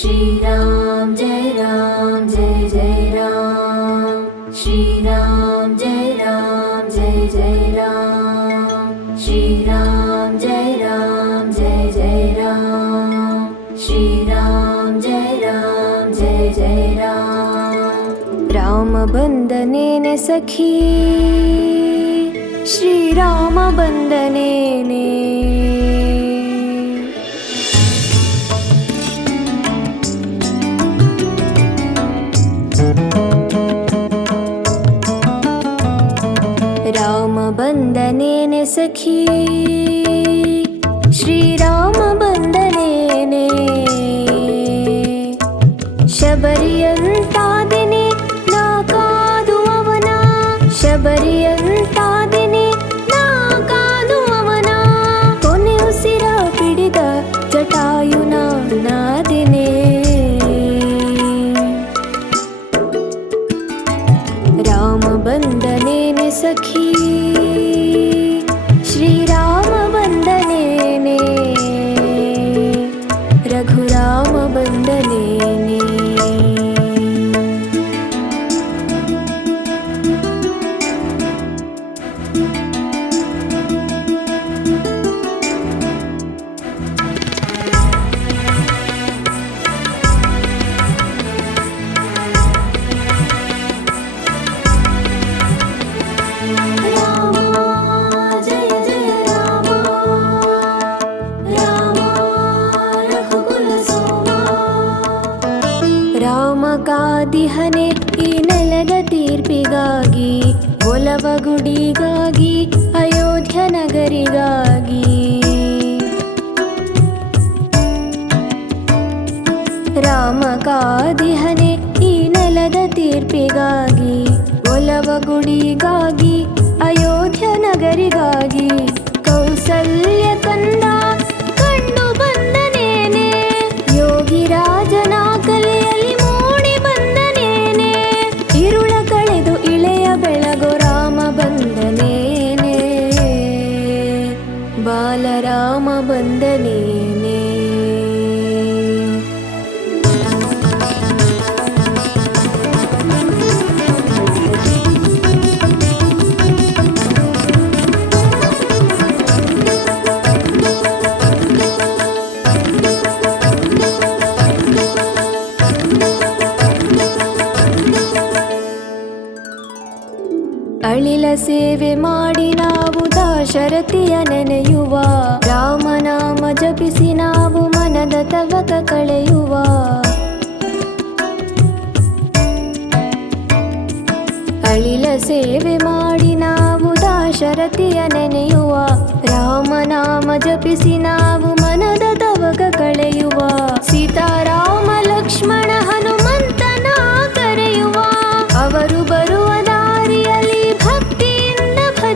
श्रीराम जय राम जय जय राम श्रीराम जय राम जय जय राम श्रीराम जय राम जय जय राम श्रीराम जय राम जय जय राम राम बन्दनेन सखी श्रीराम सखी श्रीरामबन्दनेने ಶಬರಿಯಂತಾದಿನಿ ನಾ ಕಾದುವವನ ಶಬರಿಯಂತಾದಿನಿ ನಾ ಕಾದುವವನ ಕೊನೆ ಉಸಿರ ಪಿಡಿದ ಜಟಾಯುನ ನಾದಿನೇ ರಾಮ ಬಂದನೇನೆ ಸಖಿ ಕಾದಿಹನೆ ಈ ನೆಲದ ತೀರ್ಪಿಗಾಗಿ ಒಲವ ಗುಡಿಗಾಗಿ, ಅಯೋಧ್ಯ ನಗರಿಗಾಗಿ. ರಾಮ ಕಾದಿಹನೆ ಈ ನೆಲದ ತೀರ್ಪಿಗಾಗಿ ಒಲವ ಗುಡಿಗಾಗಿ, ಅಯೋಧ್ಯ ನಗರಿಗಾಗಿ. ಅಳಿಲ ಸೇವೆ ಮಾಡಿ ನಾವು ದಾಶರಥಿಯ ನೆನೆಯುವ. ರಾಮನಾಮ ಜಪಿಸಿ ನಾವು ಮನದ ತವಕ ಕಳೆಯುವ. ಅಳಿಲ ಸೇವೆ ಮಾಡಿ ನಾವು ದಾಶರಥಿಯ ನೆನೆಯುವ. ರಾಮನಾಮ ಜಪಿಸಿ ನಾವು ಮನದ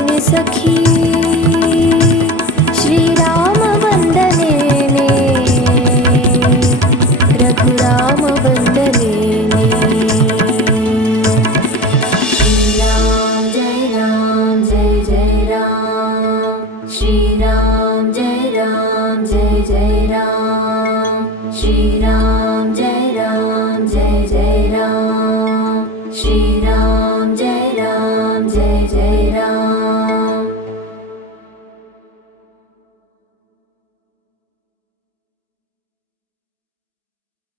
म सखी।